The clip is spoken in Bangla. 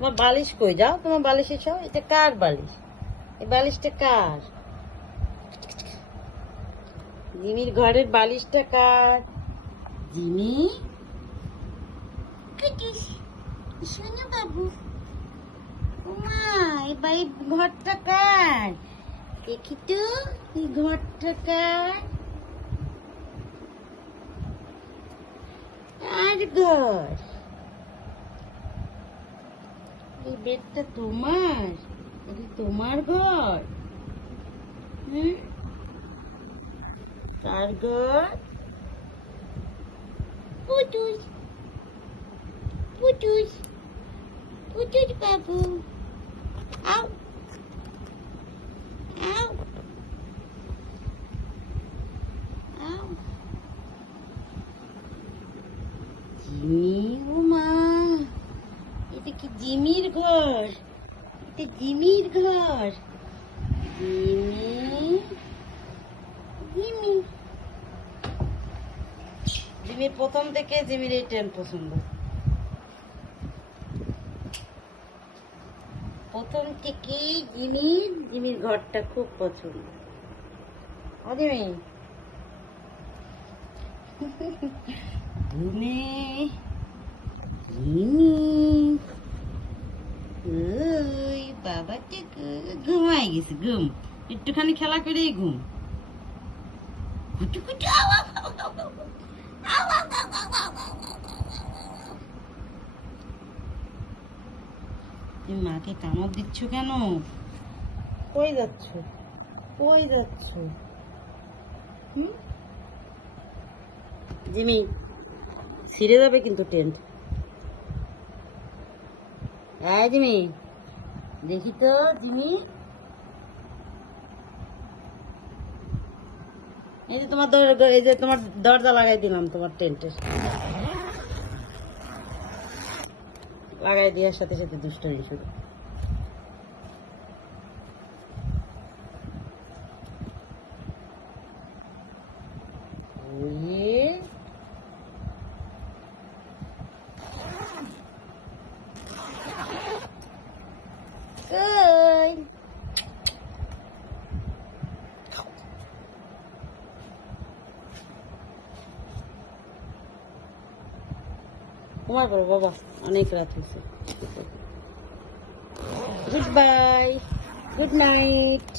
তোমার বালিশ কই? যাও তোমার বালিশ এসো। এটা কার বালিশ? এই বালিশটা কার? জিমির ঘরের বালিশটা কার? জিমি শোনো বাবু, ওমা এই বাড়ির ঘরটা কার? দেখি তো এই ঘরটা কার? আর ঘর, এই বেডটা তোমার? এটা তোমার ঘর? হুম, কার ঘর? পুটুস পুটুস পুটুস বাবু, আও আও আও। জিমি, ও মা, এটা কি জিমির ঘর? এটা জিমির ঘর। জিমি জিমি জিমির প্রথম থেকে জিমির এই ট্রেন পছন্দ। প্রথম থেকে জিমির ঘরটা খুব পছন্দ। ও জিমি ঘুমে, জিমি ওই বাবাটা ঘুমাই গেছে। ঘুম, একটুখানি খেলা করেই ঘুম। কুটু কুটু আও আও আও আও আও আও আও আও আও আও আও আও আও। তুমি মাকে কামড় দিচ্ছ কেন? কই যাচ্ছ? কই যাচ্ছ? হুম, জিমি ছিঁড়ে যাবে কিন্তু টেন্ট। হ্যাঁ জিমি, দেখি তো জিমি, এই যে তোমার এই যে তোমার দরজা লাগাই দিলাম তোমার টেন্টের। লাগাই দেওয়ার সাথে সাথে দুষ্টুমি শুরু। ওয়ে কই ঘুমাই পড়ো বাবা, অনেক রাত হয়েছে। Good bye, good night.